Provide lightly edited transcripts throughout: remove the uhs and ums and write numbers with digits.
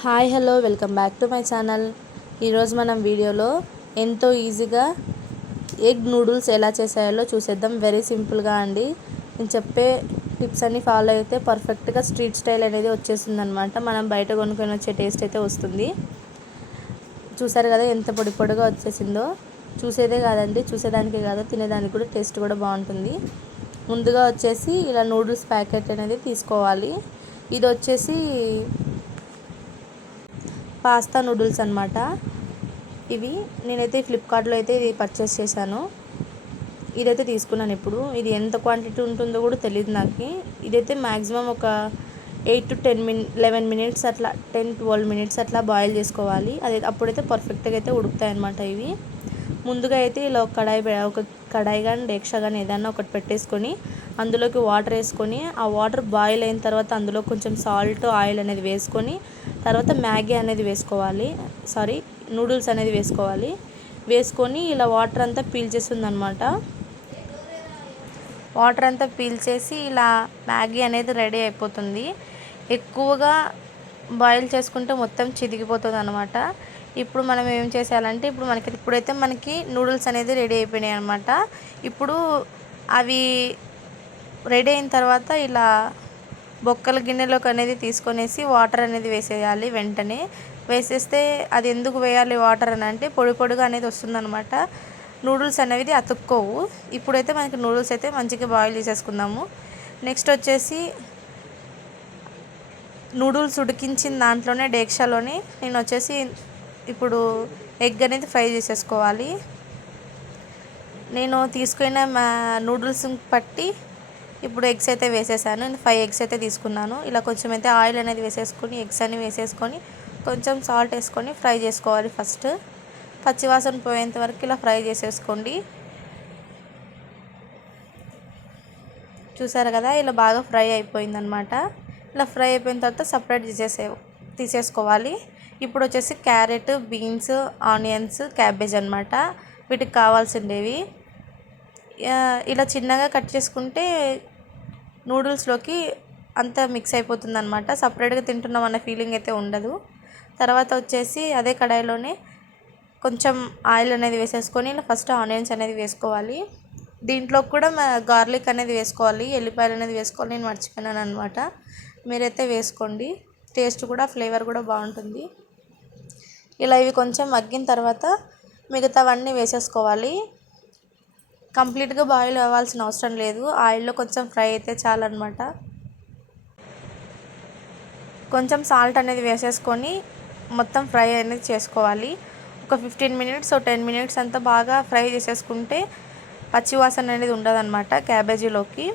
Hi hello welcome back to my channel. ఈరోజు మనం వీడియోలో ఎంతో ఈజీగా ఎగ్ నూడిల్స్ ఎలా చేసేయాలో చూసేద్దాం. వెరీ సింపుల్గా అండి. నేను చెప్పే టిప్స్ అన్ని ఫాలో అయితే పర్ఫెక్ట్గా స్ట్రీట్ స్టైల్ అనేది వచ్చేస్తుంది అనమాట. మనం బయట కొనుక్కొని వచ్చే టేస్ట్ అయితే వస్తుంది. చూసారు కదా ఎంత పొడి పొడిగా వచ్చేసిందో. చూసేదే కాదండి, చూసేదానికే కాదు తినేదానికి కూడా టేస్ట్ కూడా బాగుంటుంది. ముందుగా వచ్చేసి ఇలా నూడిల్స్ ప్యాకెట్ అనేది తీసుకోవాలి. ఇది వచ్చేసి పాస్తా నూడిల్స్ అనమాట. ఇవి నేనైతే ఫ్లిప్కార్ట్లో అయితే ఇది పర్చేస్ చేశాను. ఇదైతే తీసుకున్నాను. ఇప్పుడు ఇది ఎంత క్వాంటిటీ ఉంటుందో కూడా తెలియదు నాకు. ఇదైతే మ్యాక్సిమం ఒక 8 to 11 మినిట్స్ అట్లా 10-12 మినిట్స్ అట్లా బాయిల్ చేసుకోవాలి. అప్పుడైతే పర్ఫెక్ట్గా అయితే ఉడుకుతాయి అనమాట. ఇవి ముందుగా అయితే ఇలా ఒక కడాయి కానీ డేక్షా కానీ ఏదైనా ఒకటి పెట్టేసుకొని అందులోకి వాటర్ వేసుకొని ఆ వాటర్ బాయిల్ అయిన తర్వాత అందులో కొంచెం సాల్ట్ ఆయిల్ అనేది వేసుకొని తర్వాత మ్యాగీ అనేది నూడిల్స్ అనేది వేసుకొని ఇలా వాటర్ అంతా పీల్చేస్తుంది అనమాట. వాటర్ అంతా పీల్చేసి ఇలా మ్యాగీ అనేది రెడీ అయిపోతుంది. ఎక్కువగా బాయిల్ చేసుకుంటే మొత్తం చిదిగిపోతుంది అనమాట. ఇప్పుడు మనం ఏం చేసేయాలంటే ఇప్పుడైతే మనకి నూడిల్స్ అనేది రెడీ అయిపోయినాయి అనమాట. ఇప్పుడు అవి రెడీ అయిన తర్వాత ఇలా బొక్కల గిన్నెలోకి అనేది తీసుకొనేసి వాటర్ అనేది వేసేయాలి. వెంటనే వేసేస్తే అది ఎందుకు వేయాలి వాటర్ అని అంటే పొడి పొడిగా అనేది వస్తుందన్నమాట. నూడిల్స్ అనేవి అతుక్కోవు. ఇప్పుడైతే మనకి నూడిల్స్ అయితే మంచిగా బాయిల్ చేసేసుకుందాము. నెక్స్ట్ వచ్చేసి నూడిల్స్ ఉడికించిన దాంట్లోనే డేక్షాలోనే నేను వచ్చేసి ఇప్పుడు ఎగ్ అనేది ఫ్రై చేసేసుకోవాలి. నేను తీసుకున్న నూడిల్స్ పట్టి ఇప్పుడు ఎగ్స్ అయితే వేసేసాను. నేను 5 ఎగ్స్ అయితే తీసుకున్నాను. ఇలా కొంచెం అయితే ఆయిల్ అనేది వేసేసుకొని ఎగ్స్ అన్ని వేసేసుకొని కొంచెం సాల్ట్ వేసుకొని ఫ్రై చేసుకోవాలి. ఫస్ట్ పచ్చివాసన పోయేంత వరకు ఇలా ఫ్రై చేసేసుకోండి. చూసారు కదా ఇలా బాగా ఫ్రై అయిపోయిందనమాట. ఇలా ఫ్రై అయిపోయిన తర్వాత సపరేట్ తీసేసుకోవాలి. ఇప్పుడు వచ్చేసి క్యారెట్, బీన్స్, ఆనియన్స్, క్యాబేజ్ అనమాట. వీటికి కావాల్సిండేవి ఇలా చిన్నగా కట్ చేసుకుంటే నూడిల్స్లోకి అంతా మిక్స్ అయిపోతుంది అనమాట. సపరేట్గా తింటున్నాం అన్న ఫీలింగ్ అయితే ఉండదు. తర్వాత వచ్చేసి అదే కడాయిలోనే కొంచెం ఆయిల్ అనేది వేసేసుకొని ఇలా ఫస్ట్ ఆనియన్స్ అనేది వేసుకోవాలి. దీంట్లో కూడా గార్లిక్ అనేది వేసుకోవాలి, ఎల్లిపాయలు అనేది వేసుకోవాలి. నేను మర్చిపోయాను అనమాట. మీరైతే వేసుకోండి. టేస్ట్ కూడా ఫ్లేవర్ కూడా బాగుంటుంది. ఇలా ఇవి కొంచెం మగ్గిన తర్వాత మిగతావన్నీ వేసేసుకోవాలి. కంప్లీట్గా బాయిల్ అవ్వాల్సిన అవసరం లేదు. ఆయిల్లో కొంచెం ఫ్రై అయితే చాలన్నమాట. కొంచెం సాల్ట్ అనేది వేసేసుకొని మొత్తం ఫ్రై అనేది చేసుకోవాలి. ఒక 15 మినిట్స్ 10 మినిట్స్ అంతా బాగా ఫ్రై చేసేసుకుంటే పచ్చివాసన అనేది ఉండదన్నమాట. క్యాబేజీలోకి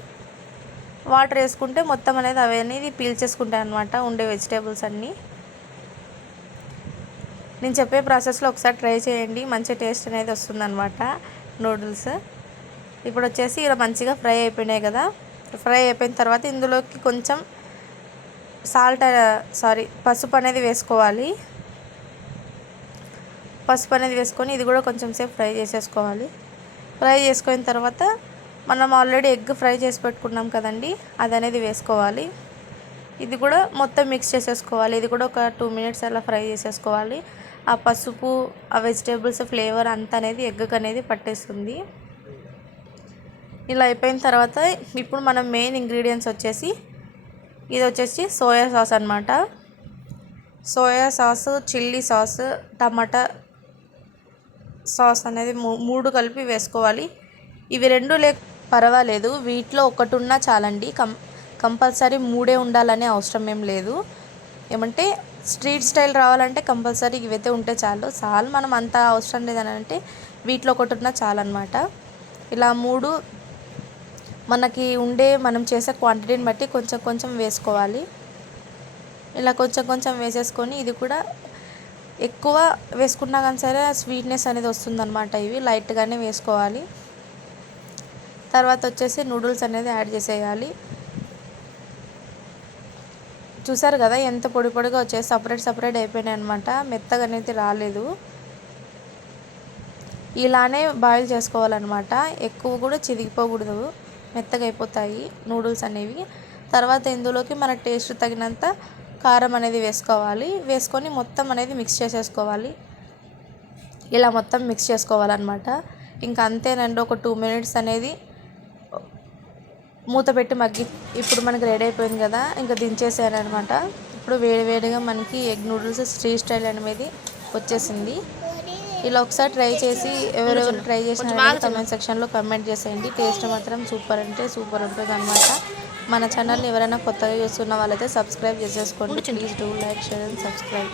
వాటర్ వేసుకుంటే మొత్తం అనేది అవి అనేది పీల్చేసుకుంటాయి అనమాట ఉండే వెజిటేబుల్స్ అన్నీ. నేను చెప్పే ప్రాసెస్లో ఒకసారి ట్రై చేయండి. మంచి టేస్ట్ అనేది వస్తుందన్నమాట నూడిల్స్. ఇప్పుడు వచ్చేసి ఇలా మంచిగా ఫ్రై అయిపోయినాయి కదా. ఫ్రై అయిపోయిన తర్వాత ఇందులోకి కొంచెం పసుపు అనేది వేసుకోవాలి. పసుపు అనేది వేసుకొని ఇది కూడా కొంచెం సేపు ఫ్రై చేసేసుకోవాలి. ఫ్రై చేసుకున్న తర్వాత మనం ఆల్రెడీ ఎగ్ ఫ్రై చేసి పెట్టుకున్నాం కదండి, అది అనేది వేసుకోవాలి. ఇది కూడా మొత్తం మిక్స్ చేసేసుకోవాలి. ఇది కూడా ఒక 2 మినిట్స్ అలా ఫ్రై చేసేసుకోవాలి. ఆ పసుపు ఆ వెజిటేబుల్స్ ఫ్లేవర్ అంతా అనేది ఎగ్కి అనేది పట్టేస్తుంది. ఇలా అయిపోయిన తర్వాత ఇప్పుడు మనం మెయిన్ ఇంగ్రీడియంట్స్ వచ్చేసి ఇది వచ్చేసి సోయా సాస్ అనమాట. సోయా సాస్, చిల్లీ సాస్, టమాటా సాస్ అనేది 3 కలిపి వేసుకోవాలి. ఇవి 2 పర్వాలేదు, వీటిలో ఒకటి ఉన్నా చాలండి. కంపల్సరీ 3 ఉండాలనే అవసరం ఏం లేదు. ఏమంటే స్ట్రీట్ స్టైల్ రావాలంటే కంపల్సరీ ఇవైతే ఉంటే చాలు. మనం అంత అవసరం లేదని అంటే వీటిలో ఒకటి ఉన్నా చాలన్నమాట. ఇలా 3 మనం చేసే క్వాంటిటీని బట్టి కొంచెం కొంచెం వేసుకోవాలి. ఇలా కొంచెం కొంచెం వేసేసుకొని ఇది కూడా ఎక్కువ వేసుకున్నా కానీ సరే స్వీట్నెస్ అనేది వస్తుందన్నమాట. ఇవి లైట్గానే వేసుకోవాలి. తర్వాత వచ్చేసి నూడిల్స్ అనేది యాడ్ చేసేయాలి. చూసారు కదా ఎంత పొడి పొడిగా వచ్చేసి సపరేట్ అయిపోయినాయి అనమాట. మెత్తగా అనేది రాలేదు. ఇలానే బాయిల్ చేసుకోవాలన్నమాట. ఎక్కువ కూడా చిదిగిపోకూడదు, మెత్తగా అయిపోతాయి నూడిల్స్ అనేవి. తర్వాత ఇందులోకి మన టేస్ట్ తగినంత కారం అనేది వేసుకోవాలి. వేసుకొని మొత్తం అనేది మిక్స్ చేసేసుకోవాలి. ఇలా మొత్తం మిక్స్ చేసుకోవాలన్నమాట. ఇంకా అంతేనండి, ఒక 2 మినిట్స్ అనేది మూత పెట్టి ఇప్పుడు మనకి రెడీ అయిపోయింది కదా, ఇంకా దించేసాను అనమాట. ఇప్పుడు వేడివేడిగా మనకి ఎగ్ నూడిల్స్ స్ట్రీట్ స్టైల్ అనేది వచ్చేసింది. ఇలా ఒకసారి ట్రై చేసి ఎవరెవరు ట్రై చేసినారో కమెంట్ సెక్షన్లో కమెంట్ చేసేయండి. టేస్ట్ మాత్రం సూపర్ అంటే సూపర్ ఉంటుంది అనమాట. మన ఛానల్ని ఎవరైనా కొత్తగా చూస్తున్న వాళ్ళైతే సబ్స్క్రైబ్ చేసేసుకోండి. Please do like, share and subscribe.